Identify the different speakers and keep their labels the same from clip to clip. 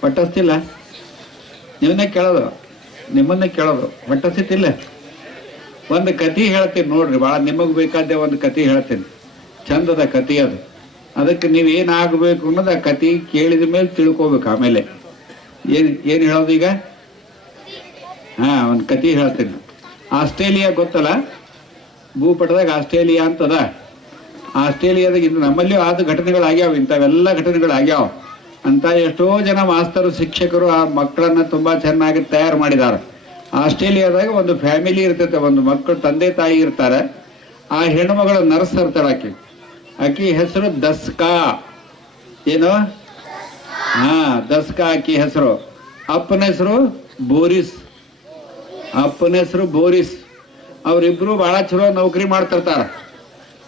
Speaker 1: ಹೊಟ್ಟಸ್ತಿಲ್ಲ ನಿಮ್ಮನ್ನೇ ಕೇಳೋದು ನಿಮ್ಮನ್ನೇ ಕೇಳೋದು ಹೊಟ್ಟಸ್ತಿಲ್ಲ ಒಂದು ಕತಿ ಹೇಳ್ತೀನಿ ನೋಡ್ರಿ ಭಾಳ ನಿಮಗೆ ಬೇಕಾದ ಒಂದು ಕತಿ ಹೇಳ್ತೀನಿ. ಚಂದದ ಕತಿ ಅದು. ಅದಕ್ಕೆ ನೀವು ಏನಾಗಬೇಕು ಅನ್ನೋದು ಆ ಕತಿ ಕೇಳಿದ ಮೇಲೆ ತಿಳ್ಕೊಬೇಕು ಆಮೇಲೆ. ಏನು ಏನು ಹೇಳೋದು ಈಗ? ಹಾಂ, ಒಂದು ಕತಿ ಹೇಳ್ತೀನಿ. ಆಸ್ಟ್ರೇಲಿಯಾ ಗೊತ್ತಲ್ಲ? ಭೂಪಟದಾಗ ಆಸ್ಟ್ರೇಲಿಯಾ ಅಂತದ? ಆಸ್ಟ್ರೇಲಿಯಾದಾಗ ಇದು ನಮ್ಮಲ್ಲಿಯೂ ಆದ ಘಟನೆಗಳಾಗ್ಯಾವ, ಇಂಥವೆಲ್ಲ ಘಟನೆಗಳಾಗ್ಯಾವ. ಅಂತ ಎಷ್ಟೋ ಜನ ಮಾಸ್ತರು, ಶಿಕ್ಷಕರು ಆ ಮಕ್ಕಳನ್ನು ತುಂಬಾ ಚೆನ್ನಾಗಿ ತಯಾರು ಮಾಡಿದ್ದಾರೆ. ಆಸ್ಟ್ರೇಲಿಯಾದಾಗ ಒಂದು ಫ್ಯಾಮಿಲಿ ಇರ್ತೈತೆ, ಒಂದು ಮಕ್ಕಳು ತಂದೆ ತಾಯಿ ಇರ್ತಾರೆ. ಆ ಹೆಣ್ಣುಮಗಳು ನರ್ಸ್ ಇರ್ತಾಳೆ ಆಕೆ. ಆಕಿ ಹೆಸರು ದಸ್ಕಾ. ಏನು? ಹಾ, ದಸ್ಕಾ ಆಕಿ ಹೆಸರು. ಅಪ್ಪನ ಹೆಸರು ಬೋರಿಸ್. ಅಪ್ಪನ ಹೆಸರು ಬೋರಿಸ್. ಅವರಿಬ್ರು ಬಹಳ ಚಲೋ ನೌಕರಿ ಮಾಡ್ತಿರ್ತಾರೆ.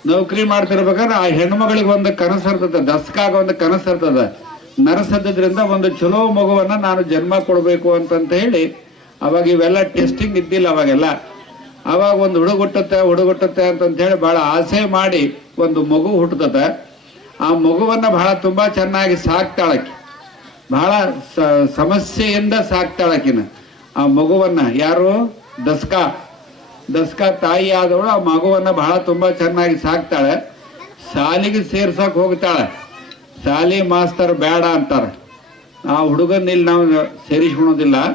Speaker 1: ನೌಕರಿ ಮಾಡ್ತಿರ್ಬೇಕಾದ್ರೆ ಆ ಹೆಣ್ಮಗಳಿಗೆ ಒಂದು ಕನಸು ಇರ್ತದೆ, ದಸ್ಕಾಗ ಒಂದು ಕನಸು ಇರ್ತದೆ. ನರಸದ್ರಿಂದ ಒಂದು ಚಲೋ ಮಗುವನ್ನ ನಾನು ಜನ್ಮ ಕೊಡಬೇಕು ಅಂತಂತ ಹೇಳಿ ಅವಾಗ ಇವೆಲ್ಲ ಟೆಸ್ಟಿಂಗ್ ಇದ್ದಿಲ್ಲ ಅವಾಗೆಲ್ಲ. ಅವಾಗ ಒಂದು ಹುಡುಗುಟ್ಟತ್ತೆ ಹುಡುಗುಟ್ಟತ್ತೆ ಅಂತಂತ ಹೇಳಿ ಬಹಳ ಆಸೆ ಮಾಡಿ ಒಂದು ಮಗು ಹುಟ್ಟುತ್ತೆ ಆ ಮಗುವನ್ನ ಬಹಳ ತುಂಬಾ ಚೆನ್ನಾಗಿ ಸಾಕ್ತಾಳಕ್ಕೆ ಬಹಳ ಸಮಸ್ಯೆಯಿಂದ ಸಾಕ್ತಾಳಕಿನ. ಆ ಮಗುವನ್ನ ಯಾರು? ದಸ್ಕಾ. ದಸ್ಕಾ ತಾಯಿ ಆದವಳು ಆ ಮಗುವನ್ನ ಬಹಳ ತುಂಬಾ ಚೆನ್ನಾಗಿ ಸಾಕ್ತಾಳೆ. ಶಾಲಿಗೆ ಸೇರ್ಸಕ್ ಹೋಗ್ತಾಳೆ. ಶಾಲಿ ಮಾಸ್ತರ್ ಬೇಡ ಅಂತಾರೆ. ಆ ಹುಡುಗನ ಇಲ್ಲಿ ನಾವು ಸೇರಿಸ್ಕೊಳೋದಿಲ್ಲ.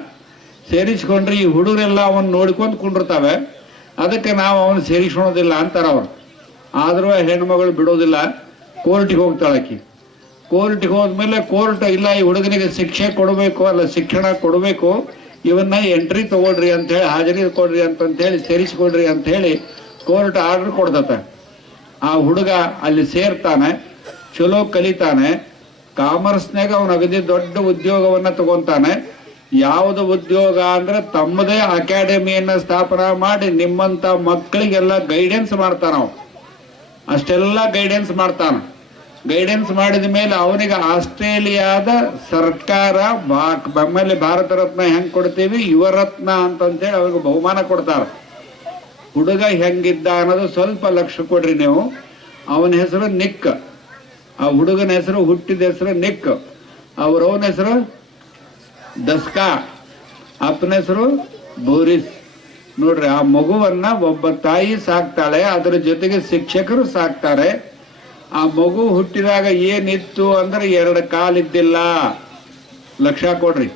Speaker 1: ಸೇರಿಸ್ಕೊಂಡ್ರೆ ಈ ಹುಡುಗರೆಲ್ಲ ಅವನು ನೋಡ್ಕೊಂಡು ಕುಂಡಿರ್ತಾವೆ. ಅದಕ್ಕೆ ನಾವು ಅವನು ಸೇರಿಸ್ಕೊಳೋದಿಲ್ಲ ಅಂತಾರೆ ಅವರು. ಆದರೂ ಹೆಣ್ಮಗಳು ಬಿಡೋದಿಲ್ಲ. ಕೋರ್ಟಿಗೆ ಹೋಗ್ತಾಳೆ ಆಕಿ. ಕೋರ್ಟಿಗೆ ಹೋದ್ಮೇಲೆ ಕೋರ್ಟ್ ಇಲ್ಲ, ಈ ಹುಡುಗನಿಗೆ ಶಿಕ್ಷೆ ಕೊಡಬೇಕು, ಅಲ್ಲ ಶಿಕ್ಷಣ ಕೊಡಬೇಕು. ಇವನ್ನ ಎಂಟ್ರಿ ತಗೊಳ್ರಿ ಅಂತ ಹೇಳಿ ಹಾಜರಿ ಕೊಡ್ರಿ ಅಂತಂತ ಹೇಳಿ ಸೇರಿಸ್ಕೊಡ್ರಿ ಅಂತ ಹೇಳಿ ಕೋರ್ಟ್ ಆರ್ಡರ್ ಕೊಡ್ತತೆ. ಆ ಹುಡುಗ ಅಲ್ಲಿ ಸೇರ್ತಾನೆ. ಚಲೋ ಕಲಿತಾನೆ. ಕಾಮರ್ಸ್ನಾಗ ಅವನ ಅಗದಿ ದೊಡ್ಡ ಉದ್ಯೋಗವನ್ನ ತಗೊಂತಾನೆ. ಯಾವುದು ಉದ್ಯೋಗ ಅಂದ್ರೆ ತಮ್ಮದೇ ಅಕಾಡೆಮಿಯನ್ನ ಸ್ಥಾಪನಾ ಮಾಡಿ ನಿಮ್ಮಂತ ಮಕ್ಕಳಿಗೆಲ್ಲ ಗೈಡೆನ್ಸ್ ಮಾಡ್ತಾನ ಅಷ್ಟೆಲ್ಲ ಗೈಡೆನ್ಸ್ ಮಾಡ್ತಾನ. ಗೈಡೆನ್ಸ್ ಮಾಡಿದ ಮೇಲೆ ಅವನಿಗೆ ಆಸ್ಟ್ರೇಲಿಯಾದ ಸರ್ಕಾರ ಬಾ ನಮ್ಮಲ್ಲಿ ಭಾರತ ರತ್ನ ಹೆಂಗ್ ಕೊಡ್ತೀವಿ? ಯುವರತ್ನ ಅಂತಂತೇಳಿ ಅವ್ರಿಗೆ ಬಹುಮಾನ ಕೊಡ್ತಾರ. ಹುಡುಗ ಹೆಂಗಿದ್ದ ಅನ್ನೋದು ಸ್ವಲ್ಪ ಲಕ್ಷ್ಯ ಕೊಡ್ರಿ ನೀವು. ಅವನ ಹೆಸರು ನಿಕ್. ಆ ಹುಡುಗನ ಹೆಸರು, ಹುಟ್ಟಿದ ಹೆಸರು ನಿಕ್. ಅವರವನ ಹೆಸರು? ದಸ್ಕಾ. ಅಪ್ಪನ ಹೆಸರು? ಬೋರಿಸ್. ನೋಡ್ರಿ, ಆ ಮಗುವನ್ನ ಒಬ್ಬ ತಾಯಿ ಸಾಕ್ತಾಳೆ, ಅದರ ಜೊತೆಗೆ ಶಿಕ್ಷಕರು ಸಾಕ್ತಾರೆ. ಆ ಮಗು ಹುಟ್ಟಿದಾಗ ಏನಿತ್ತು ಅಂದ್ರೆ ಎರಡು ಕಾಲಿದ್ದಿಲ್ಲ. ಲಕ್ಷ ಕೊಡ್ರಿ.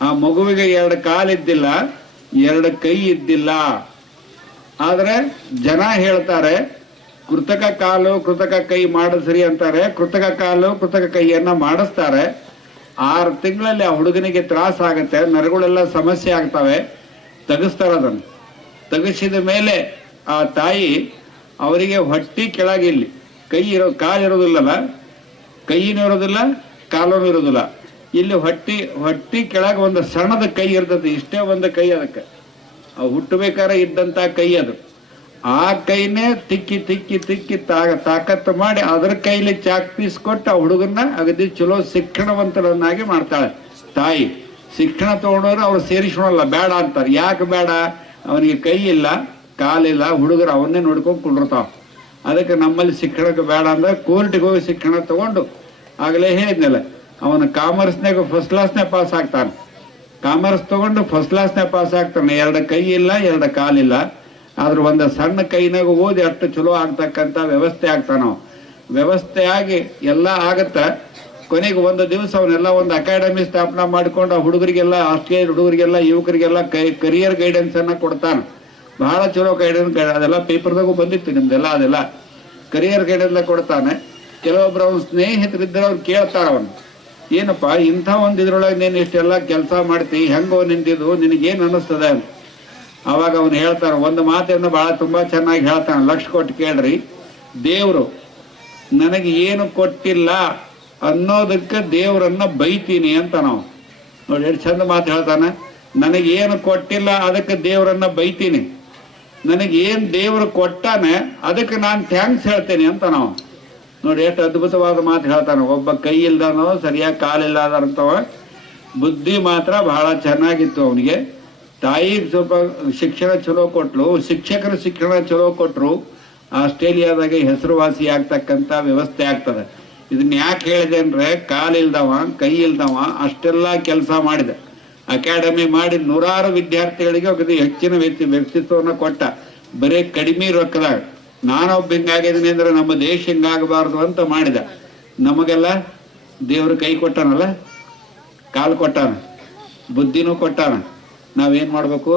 Speaker 1: ಆ ಮಗುವಿಗೆ ಎರಡು ಕಾಲಿದ್ದಿಲ್ಲ, ಎರಡು ಕೈ ಇದ್ದಿಲ್ಲ. ಆದರೆ ಜನ ಹೇಳ್ತಾರೆ ಕೃತಕ ಕಾಲು, ಕೃತಕ ಕೈ ಮಾಡಿಸ್ರಿ ಅಂತಾರೆ. ಕೃತಕ ಕಾಲು, ಕೃತಕ ಕೈಯನ್ನ ಮಾಡಿಸ್ತಾರೆ. ಆರು ತಿಂಗಳಲ್ಲಿ ಆ ಹುಡುಗನಿಗೆ ತ್ರಾಸ ಆಗತ್ತೆ, ನರಗಳೆಲ್ಲ ಸಮಸ್ಯೆ ಆಗ್ತವೆ. ತೆಗಿಸ್ತಾರೆ ಅದನ್ನು. ತೆಗಿಸಿದ ಮೇಲೆ ಆ ತಾಯಿ ಅವರಿಗೆ ಹೊಟ್ಟಿ ಕೆಳಗಿಲ್ಲಿ ಕೈ ಇರೋ, ಕಾಲು ಇರೋದಿಲ್ಲಲ್ಲ? ಕೈಯೂ ಇರೋದಿಲ್ಲ ಕಾಲೂ ಇರೋದಿಲ್ಲ. ಇಲ್ಲಿ ಹೊಟ್ಟಿ ಹೊಟ್ಟಿ ಕೆಳಗೆ ಒಂದು ಸಣ್ಣದ ಕೈ ಇರ್ತದೆ. ಇಷ್ಟೇ ಒಂದು ಕೈ ಅದಕ್ಕೆ. ಹುಟ್ಟಬೇಕಾದ್ರೆ ಇದ್ದಂತ ಕೈ ಅದು. ಆ ಕೈನೇ ತಿಕ್ಕಿ ತಿಕ್ಕಿ ತಿಕ್ಕಿ ತಾಗ ತಾಕತ್ತು ಮಾಡಿ ಅದ್ರ ಕೈಲಿ ಚಾಕ್ ಪೀಸ್ ಕೊಟ್ಟು ಆ ಹುಡುಗನ್ನ ಅಗದಿ ಚಲೋ ಶಿಕ್ಷಣವಂತರನ್ನಾಗಿ ಮಾಡ್ತಾಳೆ. ತಾಯಿ, ಶಿಕ್ಷಣ ತಗೊಂಡವ್ರು ಅವ್ರು ಸೇರಿಸ್ಕೊಳಲ್ಲ, ಬೇಡ ಅಂತಾರೆ. ಯಾಕೆ ಬೇಡ? ಅವನಿಗೆ ಕೈ ಇಲ್ಲ ಕಾಲಿಲ್ಲ ಹುಡುಗರು ಅವನ್ನೇ ನೋಡ್ಕೊಂಡು ಕುಂಡಿರ್ತಾವ. ಅದಕ್ಕೆ ನಮ್ಮಲ್ಲಿ ಶಿಕ್ಷಣಕ್ಕೆ ಬೇಡ ಅಂದ್ರೆ ಕೋರ್ಟಿಗೆ ಹೋಗಿ ಶಿಕ್ಷಣ ತಗೊಂಡು ಆಗಲೇ ಹೇಳಿದ್ನಲ್ಲ, ಅವನು ಕಾಮರ್ಸ್ನಾಗ ಫಸ್ಟ್ ಕ್ಲಾಸ್ನೇ ಪಾಸ್ ಆಗ್ತಾನೆ. ಕಾಮರ್ಸ್ ತಗೊಂಡು ಫಸ್ಟ್ ಕ್ಲಾಸ್ನೇ ಪಾಸ್ ಆಗ್ತಾನೆ. ಎರಡು ಕೈ ಇಲ್ಲ, ಎರಡು ಕಾಲಿಲ್ಲ ಆದ್ರೆ ಒಂದು ಸಣ್ಣ ಕೈನಾಗ ಓದಿ ಅಷ್ಟು ಚಲೋ ಆಗ್ತಕ್ಕಂಥ ವ್ಯವಸ್ಥೆ ಆಗ್ತಾನ. ವ್ಯವಸ್ಥೆ ಆಗಿ ಎಲ್ಲ ಆಗತ್ತ. ಕೊನೆಗೆ ಒಂದು ದಿವಸ ಅವನ್ನೆಲ್ಲ ಒಂದು ಅಕಾಡೆಮಿ ಸ್ಥಾಪನೆ ಮಾಡಿಕೊಂಡು ಆ ಹುಡುಗರಿಗೆಲ್ಲ ಆಸ್ಟ್ರೇಲಿಯಾ ಹುಡುಗರಿಗೆಲ್ಲ, ಯುವಕರಿಗೆಲ್ಲ ಕೈ ಕರಿಯರ್ ಗೈಡೆನ್ಸ್ ಅನ್ನ ಕೊಡ್ತಾನೆ. ಬಹಳ ಚಲೋ ಗೈಡೆನ್ಸ್ ಅದೆಲ್ಲ ಪೇಪರ್ದಾಗೂ ಬಂದಿತ್ತು ನಿಮ್ದೆಲ್ಲ, ಅದೆಲ್ಲ. ಕರಿಯರ್ ಗೈಡೆನ್ಸ್ ಕೊಡ್ತಾನೆ. ಕೆಲವೊಬ್ರು ಅವ್ನ ಸ್ನೇಹಿತರಿದ್ದರೆ ಅವ್ರು ಕೇಳ್ತಾರ ಅವನು. ಏನಪ್ಪ, ಇಂಥ ಒಂದು ಇದ್ರೊಳಗೆ ನೀನು ಇಷ್ಟೆಲ್ಲ ಕೆಲಸ ಮಾಡ್ತಿ, ಹೆಂಗೋ ನಿಂತಿದ್ದು ನಿನಗೇನು ಅನ್ನಿಸ್ತದೆ ಅವಾಗ ಅವನು ಹೇಳ್ತಾನೆ, ಒಂದು ಮಾತನ್ನು ಬಹಳ ತುಂಬಾ ಚೆನ್ನಾಗಿ ಹೇಳ್ತಾನೆ. ಲಕ್ಷ ಕೊಟ್ಟು ಕೇಳ್ರಿ, ದೇವರು ನನಗೆ ಏನು ಕೊಟ್ಟಿಲ್ಲ ಅನ್ನೋದಕ್ಕೆ ದೇವರನ್ನು ಬೈತೀನಿ ಅಂತ ನಾವು ನೋಡಿ, ಎಷ್ಟು ಚಂದ ಮಾತು ಹೇಳ್ತಾನೆ. ನನಗೆ ಏನು ಕೊಟ್ಟಿಲ್ಲ ಅದಕ್ಕೆ ದೇವರನ್ನು ಬೈತೀನಿ. ನನಗೆ ಏನು ದೇವರು ಕೊಟ್ಟಾನೆ, ಅದಕ್ಕೆ ನಾನು ಥ್ಯಾಂಕ್ಸ್ ಹೇಳ್ತೇನೆ ಅಂತ ನಾವು ನೋಡಿ, ಎಷ್ಟು ಅದ್ಭುತವಾದ ಮಾತು ಹೇಳ್ತಾನೆ. ಒಬ್ಬ ಕೈ ಇಲ್ದನೋ, ಸರಿಯಾಗಿ ಕಾಲಿಲ್ಲದಂತವ, ಬುದ್ಧಿ ಮಾತ್ರ ಬಹಳ ಚೆನ್ನಾಗಿತ್ತು ಅವನಿಗೆ. ತಾಯಿ ಸ್ವಲ್ಪ ಶಿಕ್ಷಣ ಚಲೋ ಕೊಟ್ಟರು ಶಿಕ್ಷಕರು ಶಿಕ್ಷಣ ಚಲೋ ಕೊಟ್ಟರು ಆಸ್ಟ್ರೇಲಿಯಾದಾಗ ಹೆಸರುವಾಸಿ ಆಗ್ತಕ್ಕಂಥ ವ್ಯವಸ್ಥೆ ಆಗ್ತದೆ. ಇದನ್ನ ಯಾಕೆ ಹೇಳಿದೆ ಅಂದರೆ, ಕಾಲು ಇಲ್ದವ, ಕೈ ಇಲ್ದವ, ಅಷ್ಟೆಲ್ಲ ಕೆಲಸ ಮಾಡಿದೆ. ಅಕಾಡೆಮಿ ಮಾಡಿ ನೂರಾರು ವಿದ್ಯಾರ್ಥಿಗಳಿಗೆ ಒಂದು ಹೆಚ್ಚಿನ ವ್ಯಕ್ತಿ ವ್ಯಕ್ತಿತ್ವವನ್ನು ಕೊಟ್ಟ. ಬರೀ ಕಡಿಮೆ ರೊಕ್ಕದಾಗ ನಾನೊಬ್ಬ ಹಿಂಗಾಗಿದ್ದೀನಿ ಅಂದರೆ ನಮ್ಮ ದೇಶ ಹಿಂಗಾಗಬಾರ್ದು ಅಂತ ಮಾಡಿದ. ನಮಗೆಲ್ಲ ದೇವರು ಕೈ ಕೊಟ್ಟಾನಲ್ಲ? ಕಾಲು ಕೊಟ್ಟಾನ? ಬುದ್ಧಿನೂ ಕೊಟ್ಟಾನ? ನಾವೇನ್ ಮಾಡ್ಬೇಕು?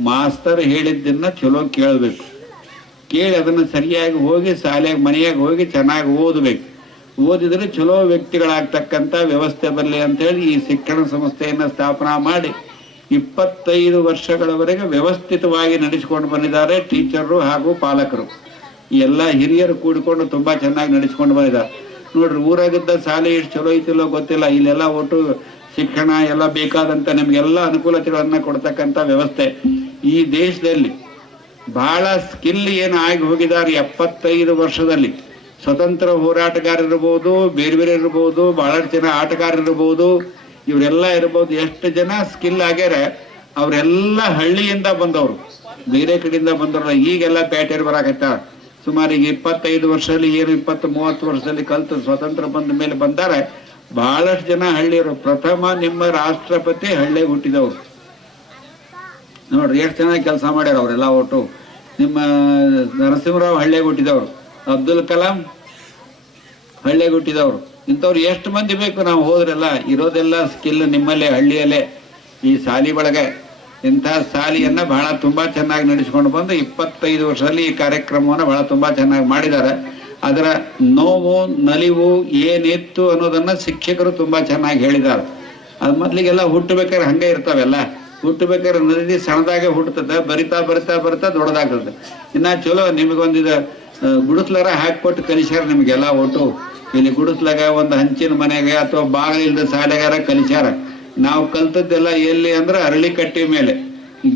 Speaker 1: ಮಾಸ್ತರ್ ಹೇಳಿದ್ದನ್ನ ಚಲೋ ಕೇಳಬೇಕು. ಕೇಳಿ ಅದನ್ನು ಸರಿಯಾಗಿ ಹೋಗಿ, ಶಾಲೆಗೆ, ಮನೆಯಾಗ ಹೋಗಿ ಚೆನ್ನಾಗಿ ಓದಬೇಕು. ಓದಿದ್ರೆ ಚಲೋ ವ್ಯಕ್ತಿಗಳಾಗ್ತಕ್ಕಂಥ ವ್ಯವಸ್ಥೆ ಬರಲಿ ಅಂತೇಳಿ ಈ ಶಿಕ್ಷಣ ಸಂಸ್ಥೆಯನ್ನು ಸ್ಥಾಪನಾ ಮಾಡಿ ಇಪ್ಪತ್ತೈದು ವರ್ಷಗಳವರೆಗೆ ವ್ಯವಸ್ಥಿತವಾಗಿ ನಡೆಸಿಕೊಂಡು ಬಂದಿದ್ದಾರೆ ಟೀಚರು ಹಾಗೂ ಪಾಲಕರು. ಎಲ್ಲ ಹಿರಿಯರು ಕೂಡಿಕೊಂಡು ತುಂಬಾ ಚೆನ್ನಾಗಿ ನಡೆಸಿಕೊಂಡು ಬಂದಿದ್ದಾರೆ. ನೋಡ್ರಿ, ಊರಾಗಿದ್ದ ಶಾಲೆ ಎಷ್ಟು ಚಲೋ ಐತಿಲ್ಲೋ ಗೊತ್ತಿಲ್ಲ. ಇಲ್ಲೆಲ್ಲ ಒಟ್ಟು ಶಿಕ್ಷಣ ಎಲ್ಲ ಬೇಕಾದಂತ ನಮಗೆಲ್ಲ ಅನುಕೂಲತೆಗಳನ್ನ ಕೊಡ್ತಕ್ಕಂಥ ವ್ಯವಸ್ಥೆ. ಈ ದೇಶದಲ್ಲಿ ಬಹಳ ಸ್ಕಿಲ್ ಏನು ಆಗಿ ಹೋಗಿದ್ದಾರೆ ಎಪ್ಪತ್ತೈದು ವರ್ಷದಲ್ಲಿ. ಸ್ವತಂತ್ರ ಹೋರಾಟಗಾರರಿರ್ಬೋದು, ಬೇರೆ ಬೇರೆ ಇರ್ಬೋದು, ಬಹಳಷ್ಟು ಜನ ಆಟಗಾರರಿರ್ಬೋದು, ಇವರೆಲ್ಲ ಇರ್ಬೋದು, ಎಷ್ಟು ಜನ ಸ್ಕಿಲ್ ಆಗ್ಯಾರ, ಅವರೆಲ್ಲ ಹಳ್ಳಿಯಿಂದ ಬಂದವರು. ಬೇರೆ ಕಡೆಯಿಂದ ಬಂದವ್ರಲ್ಲ, ಈಗೆಲ್ಲ ಪ್ಯಾಟೇರ್ ಬರಾಕತ್ತ? ಸುಮಾರಿಗೆ ಇಪ್ಪತ್ತೈದು ವರ್ಷದಲ್ಲಿ ಏನು ಇಪ್ಪತ್ತು ಮೂವತ್ತು ವರ್ಷದಲ್ಲಿ ಕಲ್ತು, ಸ್ವತಂತ್ರ ಬಂದ ಮೇಲೆ ಬಂದಾರೆ. ಬಹಳಷ್ಟು ಜನ ಹಳ್ಳಿಯವರು. ಪ್ರಥಮ ನಿಮ್ಮ ರಾಷ್ಟ್ರಪತಿ ಹಳ್ಳಿ ಹುಟ್ಟಿದವರು. ನೋಡ್ರಿ, ಎಷ್ಟು ಚೆನ್ನಾಗಿ ಕೆಲಸ ಮಾಡ್ಯಾರ ಅವರೆಲ್ಲ ಒಟ್ಟು. ನಿಮ್ಮ ನರಸಿಂಹರಾವ್ ಹಳ್ಳಿಗೆ ಹುಟ್ಟಿದವರು. ಅಬ್ದುಲ್ ಕಲಾಂ ಹಳ್ಳಿಗೆ ಹುಟ್ಟಿದವರು. ಇಂಥವ್ರು ಎಷ್ಟು ಮಂದಿ ಬೇಕು ನಾವು ಹೋದ್ರೆಲ್ಲ, ಇರೋದೆಲ್ಲ ಸ್ಕಿಲ್ ನಿಮ್ಮಲ್ಲೇ, ಹಳ್ಳಿಯಲ್ಲೇ. ಈ ಶಾಲಿ ಒಳಗೆ ಇಂಥ ಸಾಲಿಯನ್ನ ಬಹಳ ತುಂಬಾ ಚೆನ್ನಾಗಿ ನಡೆಸಿಕೊಂಡು ಬಂದು ಇಪ್ಪತ್ತೈದು ವರ್ಷದಲ್ಲಿ ಈ ಕಾರ್ಯಕ್ರಮವನ್ನು ಬಹಳ ತುಂಬಾ ಚೆನ್ನಾಗಿ ಮಾಡಿದ್ದಾರೆ. ಅದರ ನೋವು, ನಲಿವು ಏನಿತ್ತು ಅನ್ನೋದನ್ನು ಶಿಕ್ಷಕರು ತುಂಬಾ ಚೆನ್ನಾಗಿ ಹೇಳಿದ್ದಾರೆ. ಅದು ಮೊದಲಿಗೆಲ್ಲ ಹುಟ್ಟಬೇಕಾದ್ರೆ ಹಂಗೆ ಇರ್ತಾವೆಲ್ಲ. ಹುಟ್ಟಬೇಕಾದ್ರೆ ನದಿ ಸಣ್ಣದಾಗೆ ಹುಟ್ಟುತ್ತದೆ, ಬರಿತಾ ಬರಿತಾ ಬರಿತಾ ದೊಡ್ಡದಾಗ್ತದೆ. ಇನ್ನ ಚಲೋ, ನಿಮಗೊಂದಿದ ಗುಡಿಸ್ಲಾರ ಹಾಕಿಕೊಟ್ಟು ಕಲಿಸ್ಯಾರ ನಿಮಗೆಲ್ಲ ಒಟ್ಟು. ಇಲ್ಲಿ ಗುಡಿಸ್ಲಾಗ ಒಂದು ಹಂಚಿನ ಮನೆಗೆ ಅಥವಾ ಬಾಗಿಲಿಂದ ಸಾಲೆಗಾರ ಕಲಿಸ್ಯಾರ. ನಾವು ಕಲ್ತದ್ದೆಲ್ಲ ಎಲ್ಲಿ ಅಂದ್ರೆ ಅರಳಿ ಕಟ್ಟಿ ಮೇಲೆ.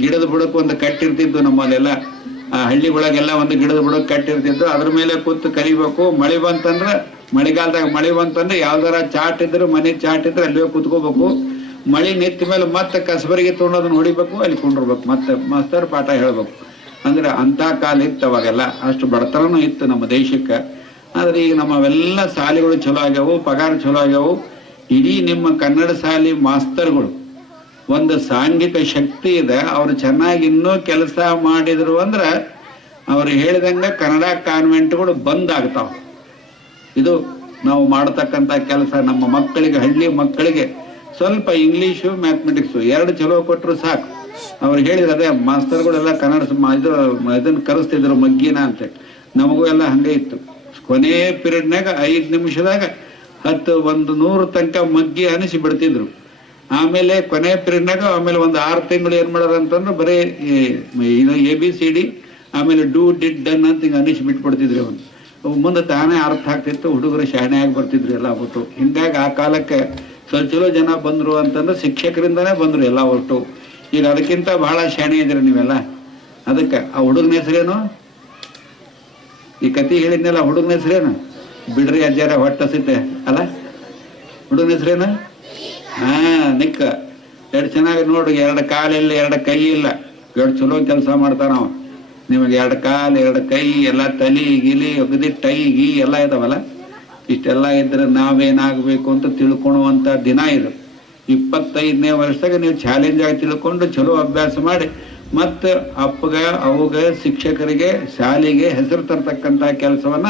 Speaker 1: ಗಿಡದ ಬುಡಕ್ಕೆ ಒಂದು ಕಟ್ಟಿರ್ತಿದ್ದು ನಮ್ಮಲ್ಲೆಲ್ಲ. ಆ ಹಳ್ಳಿ ಒಳಗೆಲ್ಲ ಒಂದು ಗಿಡದ ಬುಡಕ್ಕೆ ಕಟ್ಟಿರ್ತಿದ್ದು ಅದ್ರ ಮೇಲೆ ಕೂತು ಕಲಿಬೇಕು. ಮಳೆ ಬಂತಂದ್ರೆ, ಮಳೆಗಾಲದಾಗ ಮಳೆ ಬಂತಂದ್ರೆ ಯಾವ್ದಾರ ಚಾಟ್ ಇದ್ರೆ, ಮನೆ ಚಾಟ್ ಇದ್ರೆ ಅಲ್ಲಿ ಕೂತ್ಕೋಬೇಕು. ಮಳೆ ನಿಂತ ಮೇಲೆ ಮತ್ತೆ ಕಸಬರಿಗೆ ತೊಗೊಂಡೋದನ್ನ ಹೊಡಿಬೇಕು, ಅಲ್ಲಿ ಕೊಂಡಿರ್ಬೇಕು. ಮತ್ತೆ ಮಾಸ್ತರ್ ಪಾಠ ಹೇಳ್ಬೇಕು. ಅಂದ್ರೆ ಅಂತ ಕಾಲ ಇತ್ತು ಅವಾಗೆಲ್ಲ. ಅಷ್ಟು ಬಡತನೂ ಇತ್ತು ನಮ್ಮ ದೇಶಕ್ಕೆ. ಆದ್ರೆ ಈಗ ನಮ್ಮವೆಲ್ಲ ಶಾಲೆಗಳು ಚಲೋ ಆಗ್ಯಾವು, ಪಗಾರ ಚಲೋ ಆಗ್ಯಾವು. ಇಡೀ ನಿಮ್ಮ ಕನ್ನಡ ಶಾಲೆ ಮಾಸ್ತರ್ಗಳು ಒಂದು ಸಾಂಘಿಕ ಶಕ್ತಿ ಇದೆ, ಅವರು ಚೆನ್ನಾಗಿ ಇನ್ನೂ ಕೆಲಸ ಮಾಡಿದ್ರು ಅಂದ್ರೆ ಅವ್ರು ಹೇಳಿದಂಗೆ ಕನ್ನಡ ಕಾನ್ವೆಂಟ್ಗಳು ಬಂದ್ ಆಗ್ತಾವ. ಇದು ನಾವು ಮಾಡತಕ್ಕಂಥ ಕೆಲಸ ನಮ್ಮ ಮಕ್ಕಳಿಗೆ, ಹಳ್ಳಿ ಮಕ್ಕಳಿಗೆ. ಸ್ವಲ್ಪ ಇಂಗ್ಲೀಷು, ಮ್ಯಾಥಮೆಟಿಕ್ಸು ಎರಡು ಚಲೋ ಕೊಟ್ಟರು ಸಾಕು. ಅವ್ರು ಹೇಳಿದ್ರು ಅದೇ, ಮಾಸ್ತರ್ಗಳೆಲ್ಲ ಕನ್ನಡ ಇದು ಇದನ್ನು ಕರೆಸ್ತಿದ್ರು ಮಗ್ಗಿನ ಅಂತ ನಮಗೂ ಎಲ್ಲ ಹಂಗೆ ಇತ್ತು. ಕೊನೆ ಪೀರಿಯಡ್ನಾಗ ಐದು ನಿಮಿಷದಾಗ ಹತ್ತು ಒಂದು ನೂರು ತನಕ ಮಗ್ಗಿ ಅನಿಸಿ ಬಿಡ್ತಿದ್ರು ಆಮೇಲೆ ಕೊನೆ ಪೀರಿಯಡ್ನಾಗ ಆಮೇಲೆ ಒಂದು ಆರು ತಿಂಗಳು ಏನ್ ಮಾಡೋರು ಅಂತಂದ್ರೆ ಬರೀ ಈ ಎ ಬಿ ಸಿ ಡಿ ಆಮೇಲೆ ಡೂ ಡಿಡ್ ಡನ್ ಅಂತ ಹಿಂಗೆ ಅನಿಶ್ ಬಿಟ್ಬಿಡ್ತಿದ್ರು ಅವನು ಅವು ಮುಂದೆ ತಾನೇ ಅರ್ಥ ಆಗ್ತಿತ್ತು, ಹುಡುಗರು ಶಾಣೆ ಆಗಿ ಬರ್ತಿದ್ರು ಎಲ್ಲ ಒಟ್ಟು. ಹಿಂಗಾಗಿ ಆ ಕಾಲಕ್ಕೆ ಸ್ವಲ್ಪ ಚಲೋ ಜನ ಬಂದ್ರು ಅಂತಂದ್ರೆ ಶಿಕ್ಷಕರಿಂದನೇ ಬಂದ್ರು ಎಲ್ಲ ಒಟ್ಟು. ಈಗ ಅದಕ್ಕಿಂತ ಬಹಳ ಶಾಣೆ ಇದ್ರಿ ನೀವೆಲ್ಲ. ಅದಕ್ಕೆ ಆ ಹುಡುಗನ ಹೆಸರೇನು? ಈ ಕತೆ ಹೇಳಿದ್ನೆಲ್ಲ, ಹುಡುಗನ ಹೆಸರೇನು? ಬಿಡ್ರಿ ಅಜ್ಜಾರ ಹೊಟ್ಟಸಿತೆ ಅಲ್ಲ? ಹುಡುಗನ ಹೆಸರೇನು? ಹಾ, ನಿಕ್ಕ. ಎರಡು ಚೆನ್ನಾಗಿ ನೋಡ್ರಿ, ಎರಡು ಕಾಲಿಲ್ಲ, ಎರಡು ಕೈ ಇಲ್ಲ ಎರಡು ಚಲೋ ಕೆಲಸ ಮಾಡ್ತಾನ ಅವ. ನಿಮಗೆ ಎರಡು ಕಾಲು, ಎರಡು ಕೈ, ಎಲ್ಲ ತಲಿ, ಗಿಲಿ ಒಗದಿ ಟೈ, ಗಿ ಎಲ್ಲ ಇದಾವಲ್ಲ? ಇಷ್ಟೆಲ್ಲ ಇದ್ರೆ ನಾವೇನಾಗಬೇಕು ಅಂತ ತಿಳ್ಕೊಳುವಂಥ ದಿನ ಇದು. ಇಪ್ಪತ್ತೈದನೇ ವರ್ಷದಾಗ ನೀವು ಚಾಲೆಂಜ್ ಆಗಿ ತಿಳ್ಕೊಂಡು ಚಲೋ ಅಭ್ಯಾಸ ಮಾಡಿ, ಮತ್ತೆ ಅಪ್ಪಗ, ಅವಗ, ಶಿಕ್ಷಕರಿಗೆ, ಶಾಲೆಗೆ ಹೆಸರು ತರ್ತಕ್ಕಂಥ ಕೆಲಸವನ್ನ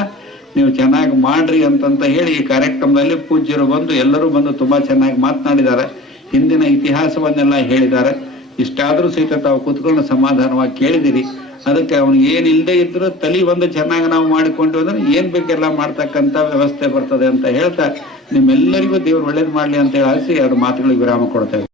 Speaker 1: ನೀವು ಚೆನ್ನಾಗಿ ಮಾಡ್ರಿ ಅಂತಂತ ಹೇಳಿ ಈ ಕಾರ್ಯಕ್ರಮದಲ್ಲಿ ಪೂಜ್ಯರು ಬಂದು ಎಲ್ಲರೂ ಬಂದು ತುಂಬ ಚೆನ್ನಾಗಿ ಮಾತನಾಡಿದ್ದಾರೆ. ಹಿಂದಿನ ಇತಿಹಾಸವನ್ನೆಲ್ಲ ಹೇಳಿದ್ದಾರೆ. ಇಷ್ಟಾದರೂ ಸಹಿತ ತಾವು ಕೂತ್ಕೊಂಡು ಸಮಾಧಾನವಾಗಿ ಕೇಳಿದಿರಿ. ಅದಕ್ಕೆ ಅವನು ಏನು ಇಲ್ಲದೆ ಇದ್ದರೂ ತಲೆ ಬಂದು ಚೆನ್ನಾಗಿ ನಾವು ಮಾಡಿಕೊಂಡು ಅಂದ್ರೆ ಏನು ಬೇಕೆಲ್ಲ ಮಾಡ್ತಕ್ಕಂಥ ವ್ಯವಸ್ಥೆ ಬರ್ತದೆ ಅಂತ ಹೇಳ್ತಾ ನಿಮ್ಮೆಲ್ಲರಿಗೂ ದೇವರು ಒಳ್ಳೇದು ಮಾಡಲಿ ಅಂತ ಹೇಳಿ ಎರಡು ಮಾತುಗಳಿಗೆ ವಿರಾಮ ಕೊಡ್ತೇವೆ.